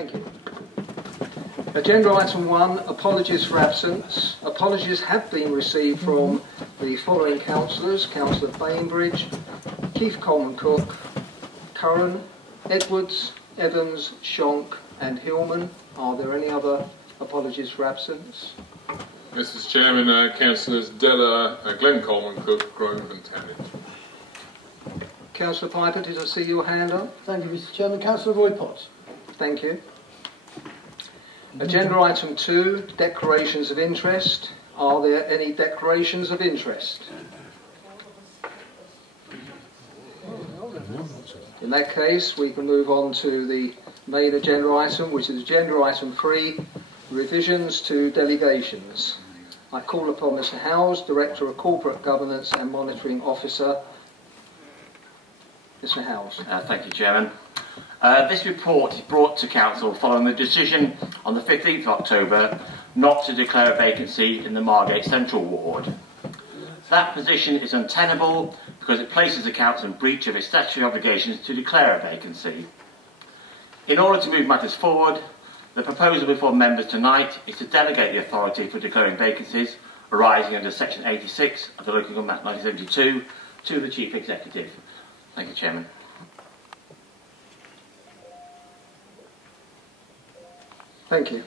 Thank you. Agenda item 1, apologies for absence. Apologies have been received from the following councillors: Councillor Bainbridge, Keith Coleman-Cook, Curran, Edwards, Evans, Shonk and Hillman. Are there any other apologies for absence? Mr. Chairman, Councillors Della, Glenn Coleman-Cook, Grove and Tennant. Councillor Piper, did I see your hand up? Thank you, Mr. Chairman. Councillor Roy-Potts. Thank you. Agenda item 2, declarations of interest. Are there any declarations of interest? In that case, we can move on to the main agenda item, which is agenda item 3, revisions to delegations. I call upon Mr. Howes, Director of Corporate Governance and Monitoring Officer. Mr. Howes. Thank you, Chairman. This report is brought to Council following the decision on the 15th of October not to declare a vacancy in the Margate Central Ward. That position is untenable because it places the Council in breach of its statutory obligations to declare a vacancy. In order to move matters forward, the proposal before members tonight is to delegate the authority for declaring vacancies arising under Section 86 of the Local Government Act 1972 to the Chief Executive. Thank you, Chairman. Thank you.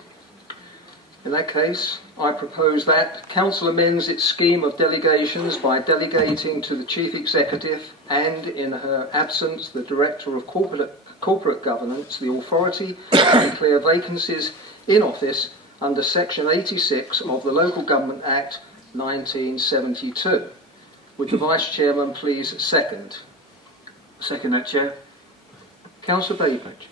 In that case, I propose that Council amends its scheme of delegations by delegating to the Chief Executive and, in her absence, the Director of Corporate Governance the authority to declare vacancies in office under Section 86 of the Local Government Act 1972. Would the Vice Chairman please second? Second that, Chair. Councillor Bainbridge.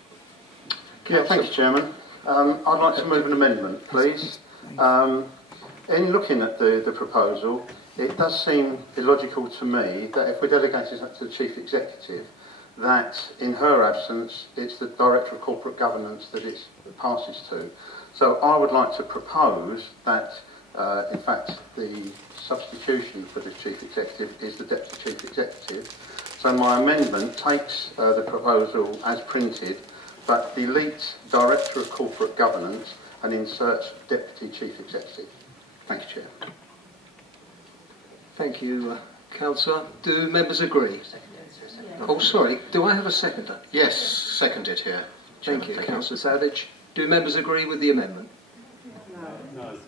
Yeah, thank you, Chairman. I'd like to move an amendment, please. In looking at the proposal, it does seem illogical to me that if we're delegating it to the Chief Executive, that in her absence it's the Director of Corporate Governance that it passes to. So I would like to propose that, in fact, the substitution for the Chief Executive is the Deputy Chief Executive. So my amendment takes the proposal as printed, but deletes Director of Corporate Governance and inserts Deputy Chief Executive. Thank you, Chair. Thank you, Councillor. Do members agree? Oh, sorry. Do I have a seconder? Yes, seconded here. Thank you, Councillor Savage. Do members agree with the amendment? No.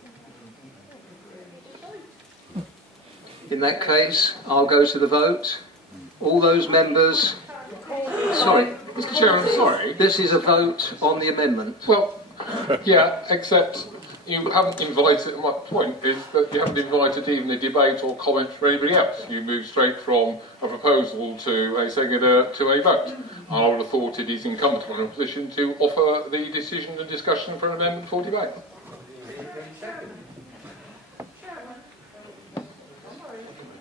In that case, I'll go to the vote. All those members... Sorry. Mr. Chairman, sorry. This is a vote on the amendment. Well, yeah, except you haven't invited, my point is that you haven't invited even a debate or comment from anybody else. You move straight from a proposal to a seconder to a vote. I would have thought it is incumbent on a position to offer the decision and discussion for an amendment for debate.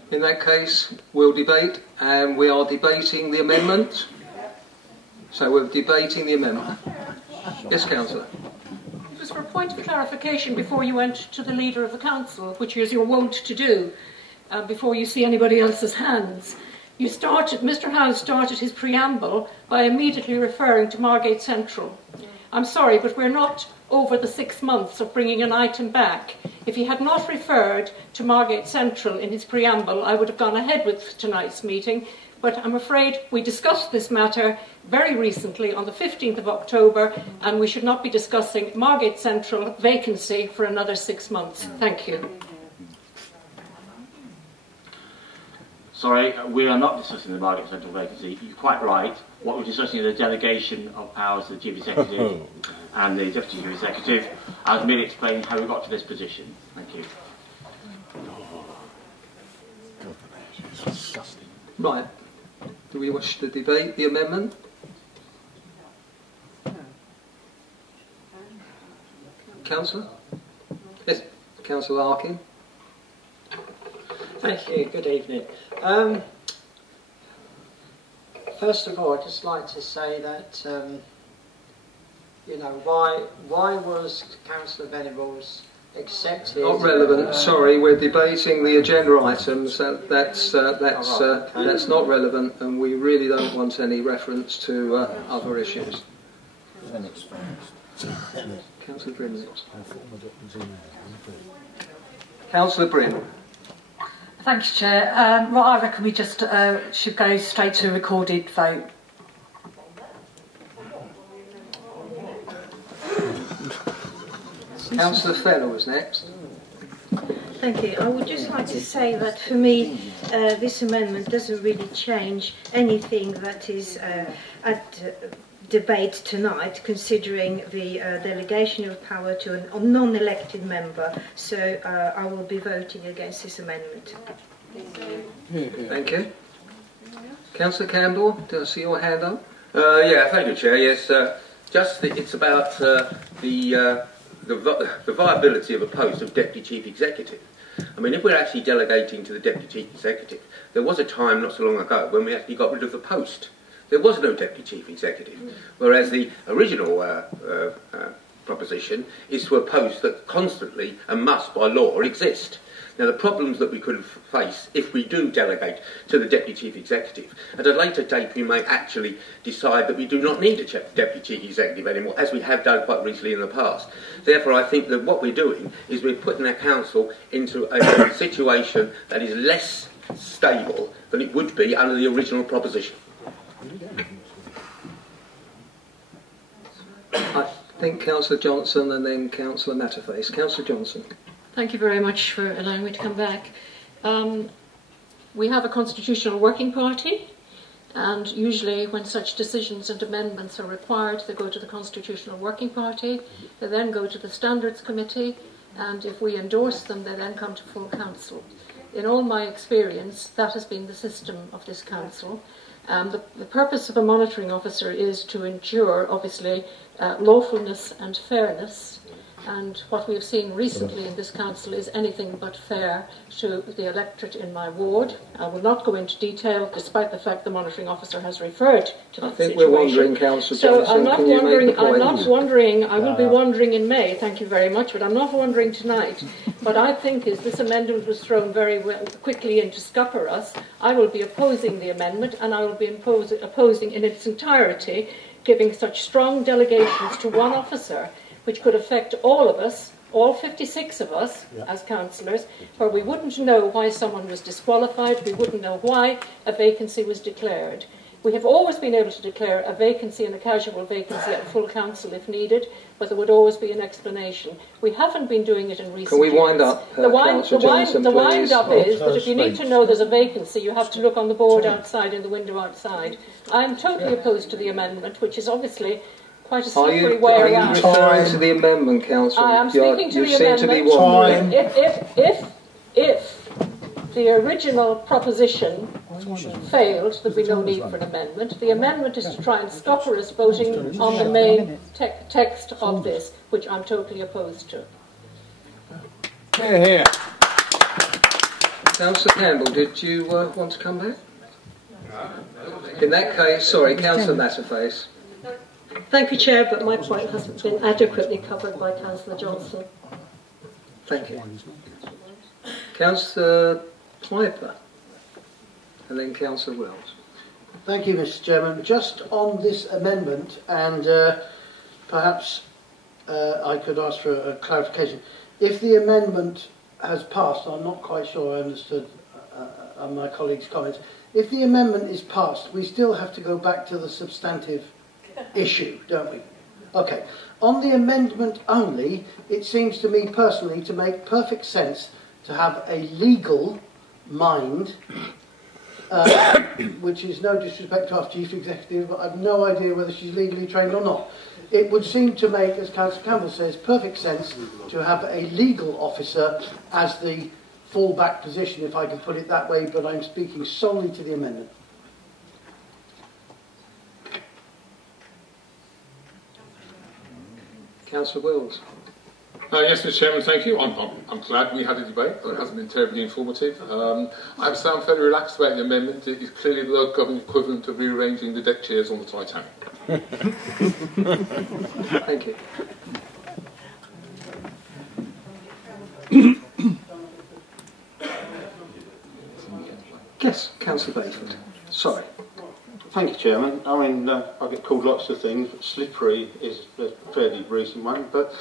In that case, we'll debate, and we are debating the amendment. So we're debating the amendment. Yes, Councillor. It was for a point of clarification before you went to the Leader of the Council, which is your wont to do, before you see anybody else's hands. Mr. Howes started his preamble by immediately referring to Margate Central. I'm sorry, but we're not over the 6 months of bringing an item back. If he had not referred to Margate Central in his preamble, I would have gone ahead with tonight's meeting. But I'm afraid we discussed this matter very recently on the 15th of October, and we should not be discussing Margate Central vacancy for another 6 months. Thank you. Sorry, we are not discussing the Margate Central vacancy. You're quite right. What we're discussing is the delegation of powers to the Chief Executive and the Deputy Chief Executive. I was merely explaining how we got to this position. Thank you. Right. Do we wish to debate the amendment? Councillor? Yes, Councillor Larkin. Thank you. Good evening. First of all, I'd just like to say that, you know, why was Councillor Venables accepted? Not relevant. Sorry, we're debating the agenda items. That's not relevant, and we really don't want any reference to other issues. Councillor Bryn next. Councillor Bryn. Thank you, Chair. Well, I reckon we just should go straight to a recorded vote. Councillor Fenner was next. Thank you. I would just like to say that for me, this amendment doesn't really change anything that is at debate tonight, considering the delegation of power to a non-elected member. So I will be voting against this amendment. Thank you. Councillor Campbell, do I see your hand up? Yeah, thank you, Chair. Yes, it's about the viability of a post of Deputy Chief Executive. I mean, if we're actually delegating to the Deputy Chief Executive, there was a time not so long ago when we actually got rid of the post. There was no Deputy Chief Executive, whereas the original proposition is to a post that constantly and must by law exist. Now, the problems that we could face if we do delegate to the Deputy Chief Executive, at a later date we may actually decide that we do not need a Deputy Chief Executive anymore, as we have done quite recently in the past. Therefore, I think that what we're doing is we're putting our council into a situation that is less stable than it would be under the original proposition. I think Councillor Johnson and then Councillor Matterface. Councillor Johnson. Thank you very much for allowing me to come back. We have a constitutional working party, and usually when such decisions and amendments are required, they go to the constitutional working party, they then go to the standards committee, and if we endorse them, they then come to full council. In all my experience, that has been the system of this council. The purpose of a monitoring officer is to ensure, obviously, lawfulness and fairness. And what we have seen recently in this council is anything but fair to the electorate in my ward. I will not go into detail, despite the fact the monitoring officer has referred to that situation. I think we're wondering, Councillor Johnson. So I'm not wondering. I will be wondering in May. Thank you very much, but I'm not wondering tonight. What I think is this amendment was thrown very quickly in to scupper us. I will be opposing the amendment, and I will be opposing in its entirety giving such strong delegations to one officer, which could affect all of us, all 56 of us as councillors, where we wouldn't know why someone was disqualified, we wouldn't know why a vacancy was declared. We have always been able to declare a vacancy and a casual vacancy at full council if needed, but there would always be an explanation. We haven't been doing it in recent years. Can we wind up, Councillor Johnson, the wind-up is that if you need to know there's a vacancy, you have to look on the board outside, in the window outside. I'm totally opposed to the amendment, which is obviously quite a slippery way around. Are you referring to the amendment, Councillor? I am speaking to the amendment. You seem to be wondering. If the original proposition failed, there'd be no need for an amendment. The amendment is to try and scupper us voting on the main text of this, which I'm totally opposed to. Here. Councillor Campbell, did you want to come back? In that case, sorry, Councillor Matterface. Thank you, Chair, but my point hasn't been adequately covered by Councillor Johnson. Thank you. Councillor Piper, and then Councillor Wells. Thank you, Mr. Chairman. Just on this amendment, and perhaps I could ask for a clarification. If the amendment has passed, I'm not quite sure I understood my colleague's comments. If the amendment is passed, we still have to go back to the substantive issue, don't we? Okay. On the amendment only, it seems to me personally to make perfect sense to have a legal mind, which is no disrespect to our Chief Executive, but I've no idea whether she's legally trained or not. It would seem to make, as Councillor Campbell says, perfect sense to have a legal officer as the fallback position, if I can put it that way, but I'm speaking solely to the amendment. Councillor Wills. Yes, Mr. Chairman, thank you. I'm glad we had a debate. It hasn't been terribly informative. I sound fairly relaxed about the amendment. It is clearly the government equivalent of rearranging the deck chairs on the Titanic. Thank you. Yes, Councillor Bayford. Sorry. Thank you, Chairman. I mean, I get called lots of things, but slippery is a fairly recent one. But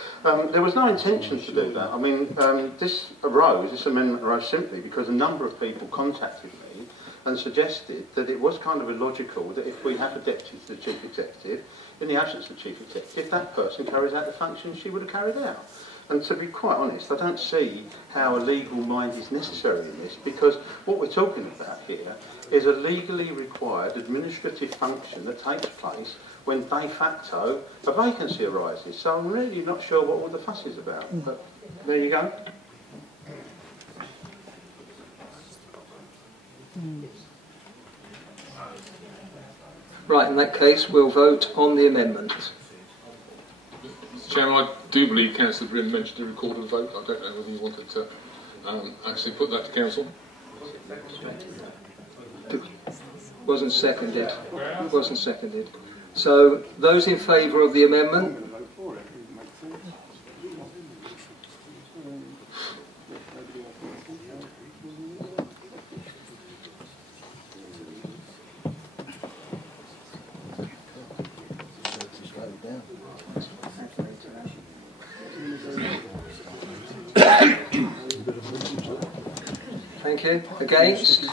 there was no intention to do that. I mean, this amendment arose simply because a number of people contacted me and suggested that it was kind of illogical that if we have a deputy to the chief executive, in the absence of the chief executive, that person carries out the functions she would have carried out. And to be quite honest, I don't see how a legal mind is necessary in this, because what we're talking about here is a legally required administrative function that takes place when de facto a vacancy arises. So I'm really not sure what all the fuss is about. But there you go. Right, in that case, we'll vote on the amendment. Mr. Chairman, I do believe Councillor Brin mentioned a recorded vote. I don't know whether you wanted to actually put that to Council. Wasn't seconded. Wasn't seconded. So, those in favour of the amendment? Thank you. Against?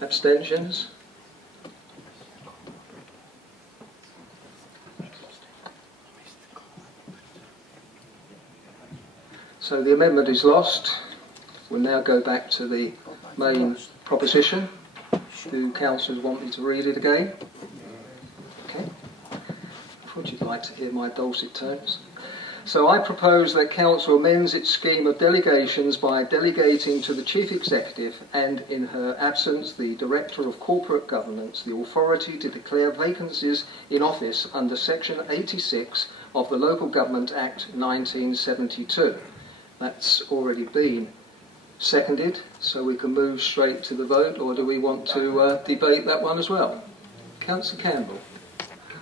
Abstentions? So the amendment is lost. We'll now go back to the main proposition. Do councillors want me to read it again? Okay. I thought you'd like to hear my dulcet tones. So I propose that Council amends its scheme of delegations by delegating to the Chief Executive and, in her absence, the Director of Corporate Governance, the authority to declare vacancies in office under Section 86 of the Local Government Act 1972. That's already been seconded, so we can move straight to the vote, or do we want to debate that one as well? Councillor Campbell.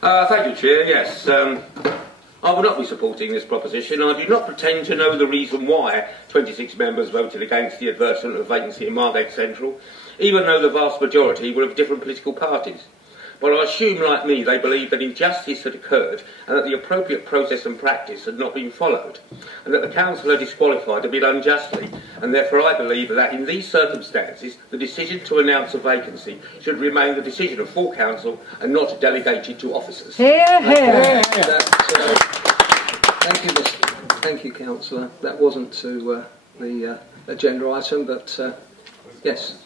Thank you, Chair. Yes, I will not be supporting this proposition. I do not pretend to know the reason why 26 members voted against the advertisement of vacancy in Margate Central, even though the vast majority were of different political parties. But I assume, like me, they believe that injustice had occurred and that the appropriate process and practice had not been followed, and that the council had disqualified a bit unjustly, and therefore I believe that in these circumstances the decision to announce a vacancy should remain the decision of full council and not delegated to officers. Hear, hear. Thank you, thank you, Councillor. That wasn't to the agenda item, but yes,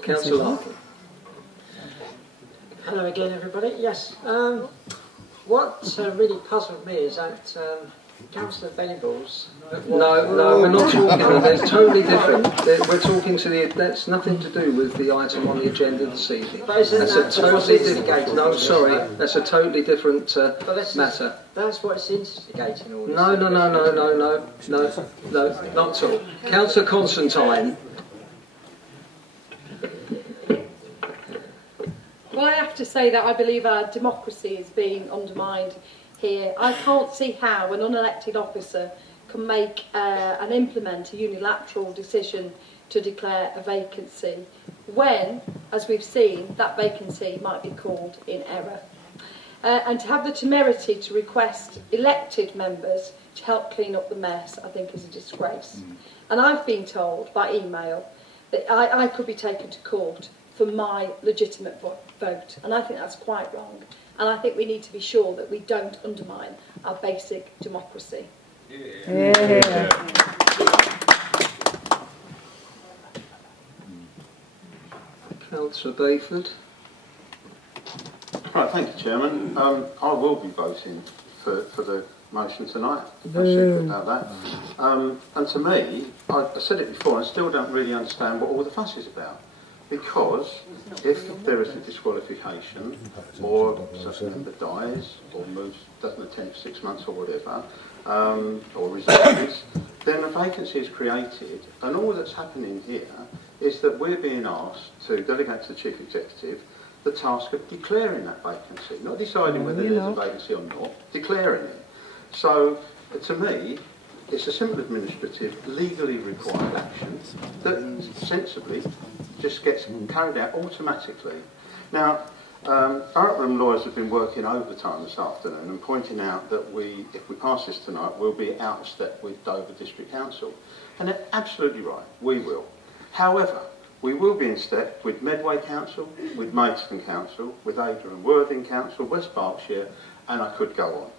Councillor Larkin. Hello again, everybody. Yes. What really puzzled me is that Councillor Venables. No, we're not talking. They're totally different. We're talking to the. That's nothing to do with the item on the agenda this evening. That's a totally different. No, sorry, that's a totally different matter. That's what's instigating all this. No, not at all. Councillor Constantine. Well, I have to say that I believe our democracy is being undermined here. I can't see how an unelected officer can make and implement a unilateral decision to declare a vacancy when, as we've seen, that vacancy might be called in error. And to have the temerity to request elected members to help clean up the mess, I think is a disgrace. And I've been told by email that I could be taken to court for my legitimate vote, and I think that's quite wrong. And I think we need to be sure that we don't undermine our basic democracy. Yeah. Councillor Bayford. Right, thank you, Chairman. I will be voting for the motion tonight. No secret about that. And to me, I said it before, I still don't really understand what all the fuss is about. Because if there is a disqualification, or such a member dies, or moves, doesn't attend for 6 months or whatever, or resigns, then a vacancy is created, and all that's happening here is that we're being asked to delegate to the Chief Executive the task of declaring that vacancy, not deciding whether there's a vacancy or not, declaring it. So, to me, it's a simple administrative, legally required action that sensibly just gets carried out automatically. Now, Borough Room lawyers have been working overtime this afternoon and pointing out that if we pass this tonight, we'll be out of step with Dover District Council. And they're absolutely right, we will. However, we will be in step with Medway Council, with Maidstone Council, with Ada and Worthing Council, West Berkshire, and I could go on.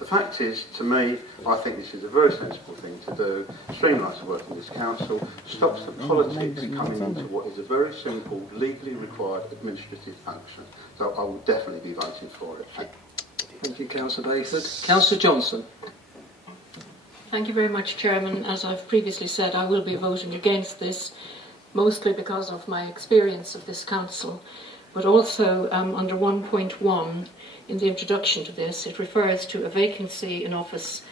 The fact is, to me, I think this is a very sensible thing to do, streamlines the work of this council, stops the politics coming into what is a very simple, legally required administrative function. So I will definitely be voting for it. Thank you, Councillor Bayford. Councillor Johnson. Thank you very much, Chairman. As I've previously said, I will be voting against this, mostly because of my experience of this council, but also under 1.1, in the introduction to this, it refers to a vacancy in office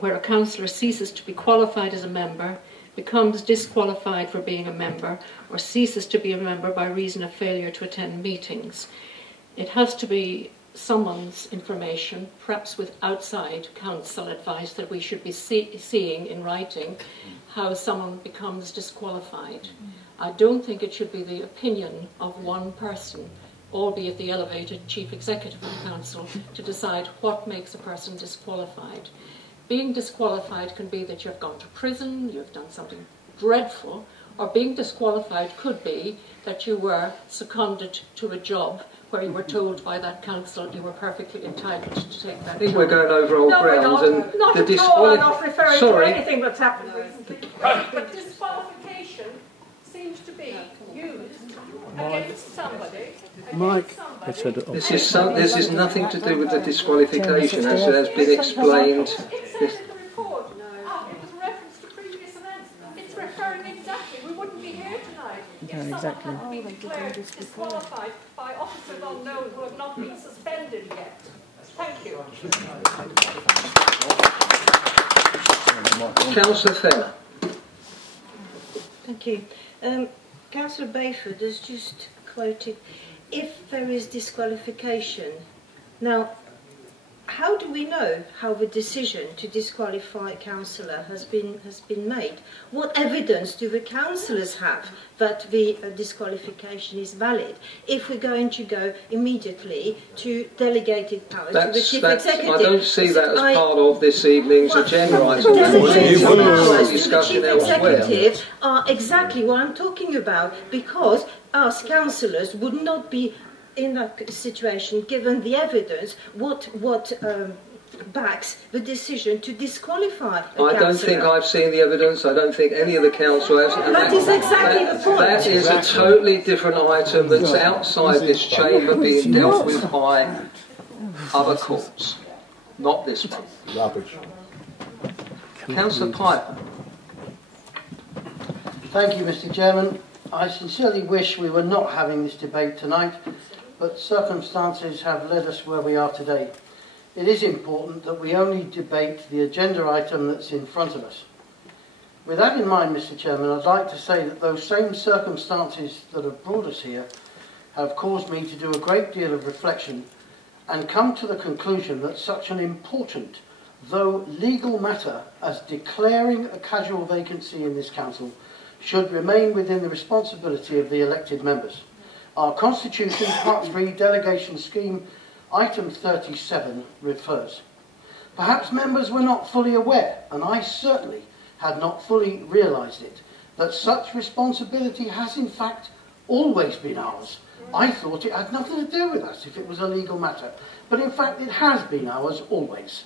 where a councillor ceases to be qualified as a member, becomes disqualified for being a member, or ceases to be a member by reason of failure to attend meetings. It has to be someone's information, perhaps with outside council advice, that we should be seeing in writing how someone becomes disqualified. I don't think it should be the opinion of one person, albeit the elevated chief executive of the council, to decide what makes a person disqualified. Being disqualified can be that you've gone to prison, you've done something dreadful, or being disqualified could be that you were seconded to a job where you were told by that council you were perfectly entitled to take that job. I think we're going over old ground. And not the at all. I'm not referring to anything that's happened recently. But disqualification seems to be used against somebody. Mike, this is nothing to do with the disqualification, as has been explained. It says in the report, it was a reference to previous events. It's referring exactly. We wouldn't be here tonight if someone had been declared disqualified by officers unknown who have not been suspended yet. Thank you. Councillor Fenner. Thank you. Councillor Bayford has just quoted, if there is disqualification. Now, how do we know how the decision to disqualify a councillor has been made? What evidence do the councillors have that the disqualification is valid? If we're going to go immediately to delegated powers to the chief executive, I don't see that as part of this evening's agenda item. Delegated powers to the Discussion chief elsewhere. executive are exactly what I'm talking about, because us councillors would not be in that situation, given the evidence, what backs the decision to disqualify a councillor. I don't think I've seen the evidence. I don't think any of the council has. That is exactly the point. That is a totally different item that's outside this chamber, being dealt with by other courts, not this one. Rubbish. Councillor Piper. Thank you, Mr. Chairman. I sincerely wish we were not having this debate tonight, but circumstances have led us where we are today. It is important that we only debate the agenda item that's in front of us. With that in mind, Mr. Chairman, I'd like to say that those same circumstances that have brought us here have caused me to do a great deal of reflection and come to the conclusion that such an important, though legal matter as declaring a casual vacancy in this council should remain within the responsibility of the elected members. Our Constitution, Part 3, Delegation Scheme, Item 37 refers. Perhaps members were not fully aware, and I certainly had not fully realised it, that such responsibility has in fact always been ours. I thought it had nothing to do with us if it was a legal matter, but in fact it has been ours always.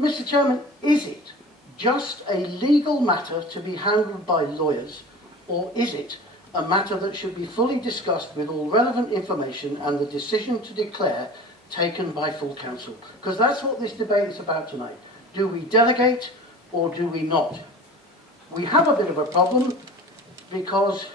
Mr. Chairman, is it just a legal matter to be handled by lawyers, or is it a matter that should be fully discussed with all relevant information and the decision to declare taken by full council? Because that's what this debate is about tonight. Do we delegate or do we not? We have a bit of a problem because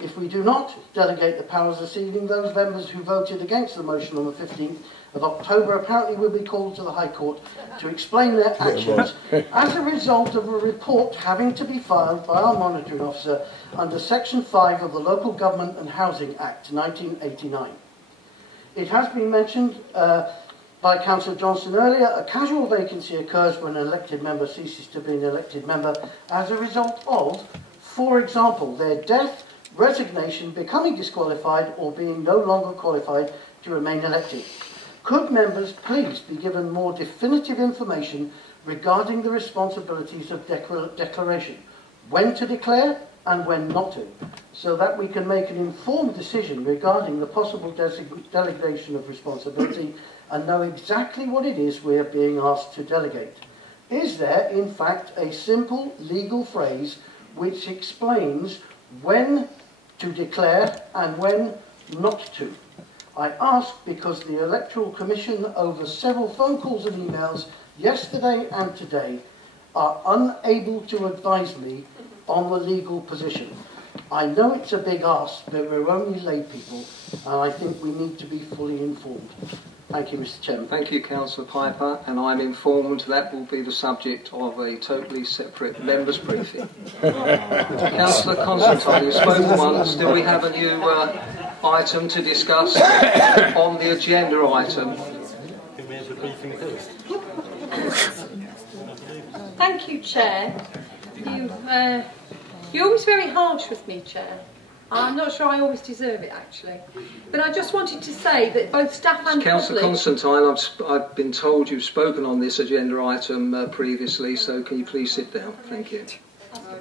If we do not delegate the powers this evening, those members who voted against the motion on the 15th of October apparently will be called to the High Court to explain their actions as a result of a report having to be filed by our monitoring officer under Section 5 of the Local Government and Housing Act 1989. It has been mentioned by Councillor Johnson earlier, a casual vacancy occurs when an elected member ceases to be an elected member as a result of, for example, their death, resignation, becoming disqualified or being no longer qualified to remain elected. Could members please be given more definitive information regarding the responsibilities of declaration, when to declare and when not to, so that we can make an informed decision regarding the possible delegation of responsibility and know exactly what it is we are being asked to delegate? Is there, in fact, a simple legal phrase which explains when to declare and when not to? I ask because the Electoral Commission, over several phone calls and emails yesterday and today, are unable to advise me on the legal position. I know it's a big ask, but we're only lay people, and I think we need to be fully informed. Thank you, Mr. Chairman. Thank you, Councillor Piper, and I'm informed that will be the subject of a totally separate members' briefing. Councillor Constantine, you've spoken once. Do we have a new item to discuss on the agenda item? Thank you, Chair. You're always very harsh with me, Chair. I'm not sure I always deserve it, actually. But I just wanted to say that both staff and Councillor public... Constantine, I've been told you've spoken on this agenda item previously, so can you please sit down? Thank you.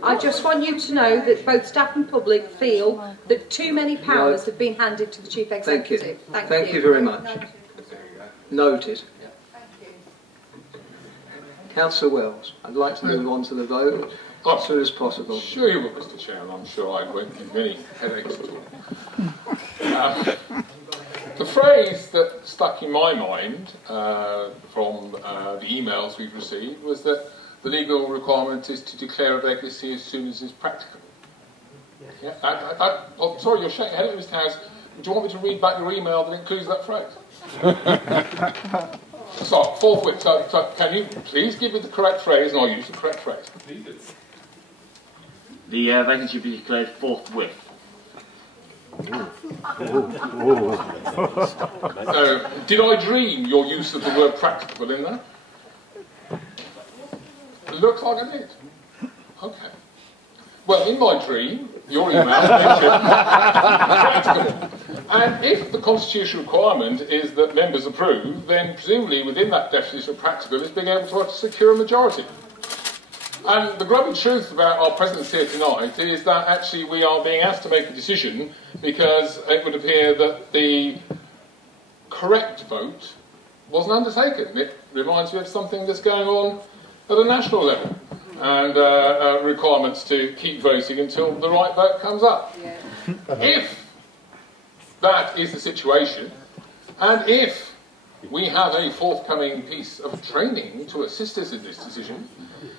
I just want you to know that both staff and public feel that too many powers have been handed to the Chief Executive. Thank you very much. Noted. Councillor Wells, I'd like to move on to the vote as soon as possible. Sure you will, Mr. Chair, and I'm sure I won't give many headaches at all. The phrase that stuck in my mind from the emails we've received was that the legal requirement is to declare a vacancy as soon as is practicable. Yeah, oh, sorry, you're shaking your head at Mr. House. Do you want me to read back your email that includes that phrase? So, forthwith, so can you please give me the correct phrase and I'll use the correct phrase? The vacancy will be declared forthwith. Did I dream your use of the word practicable in there? It looks like I did. Okay. Well, in my dream, your email mentioned practicable. And if the constitutional requirement is that members approve, then presumably within that definition of practical is being able to secure a majority. And the grubby truth about our presence here tonight is that actually we are being asked to make a decision because it would appear that the correct vote wasn't undertaken. It reminds me of something that's going on at a national level and requirements to keep voting until the right vote comes up. Yeah. If that is the situation, and if we have a forthcoming piece of training to assist us in this decision,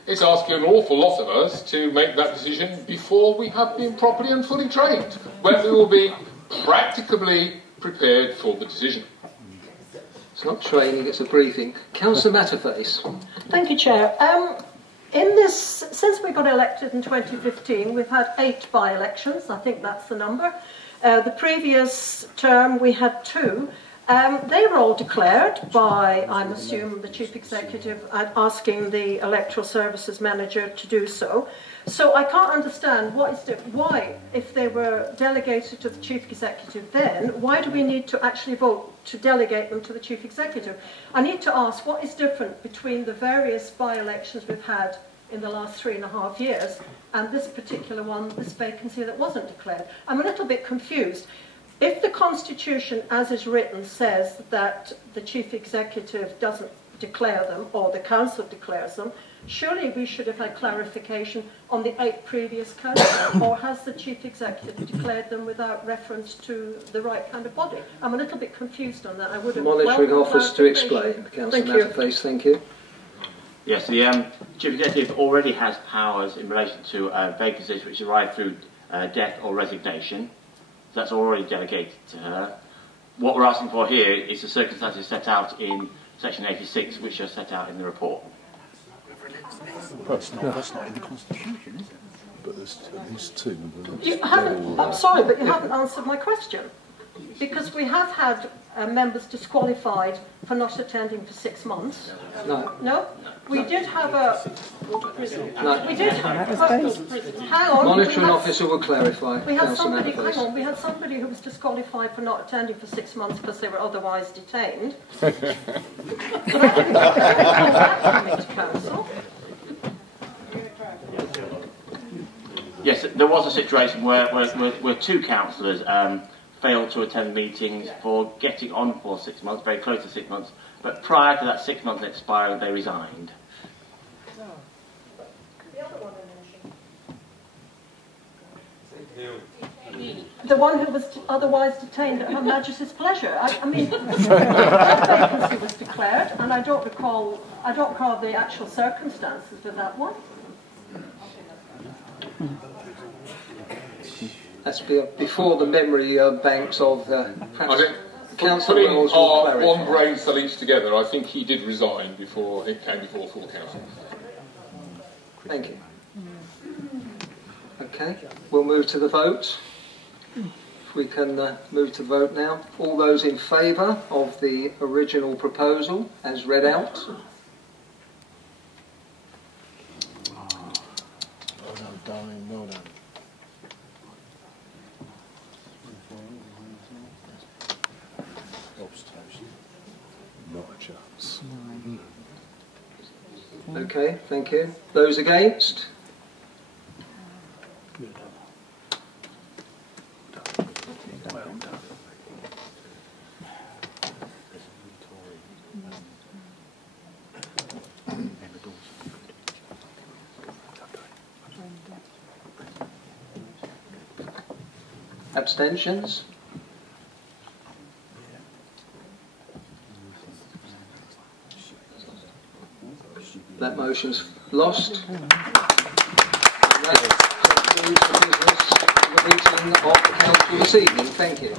it's asking an awful lot of us to make that decision before we have been properly and fully trained, when we will be practicably prepared for the decision. It's not training, it's a briefing. Councillor Matterface. Thank you, Chair. Since we got elected in 2015, we've had 8 by-elections. I think that's the number. The previous term we had 2. They were all declared by, I'm assuming, the Chief Executive asking the Electoral Services Manager to do so. So I can't understand why, if they were delegated to the Chief Executive then, why do we need to actually vote to delegate them to the Chief Executive? I need to ask what is different between the various by-elections we've had in the last 3.5 years and this particular one, this vacancy that wasn't declared. I'm a little bit confused. If the Constitution, as is written, says that the Chief Executive doesn't declare them, or the Council declares them, surely we should have had clarification on the 8 previous councils, or has the Chief Executive declared them without reference to the right kind of body? I'm a little bit confused on that. I would have Monitoring Office to explain. Councillor Matterface, thank you. Yes, the Chief Executive already has powers in relation to vacancies which arrive through death or resignation. So that's already delegated to her. What we're asking for here is the circumstances set out in section 86, which are set out in the report. That's not in the Constitution, is it? But there's two. You haven't, I'm sorry, but you haven't answered my question. Because we have had members disqualified for not attending for 6 months. No. No? We did have a... No. We did have... Hang on. Monitoring officer will clarify. We had Councillor somebody, Manifest. hang on, we had somebody who was disqualified for not attending for 6 months because they were otherwise detained. Council. Yes, there was a situation where two councillors failed to attend meetings for getting on for 6 months, very close to 6 months, but prior to that 6 months expiring, they resigned. The one who was otherwise detained at Her Majesty's pleasure. I mean, that vacancy was declared, and I don't recall the actual circumstances of that one. That's before the memory banks of perhaps Councillor putting Wells will clarify. one brain cell each together, I think he did resign before it came before full council. Thank you. Okay, we'll move to the vote. If we can move to vote now. All those in favour of the original proposal as read out? Oh no, darling, well done. Not a chance. Okay, thank you. Those against? Good. Well done. Abstentions? That motion's lost. And that concludes the business of the meeting of the council this evening. Thank you.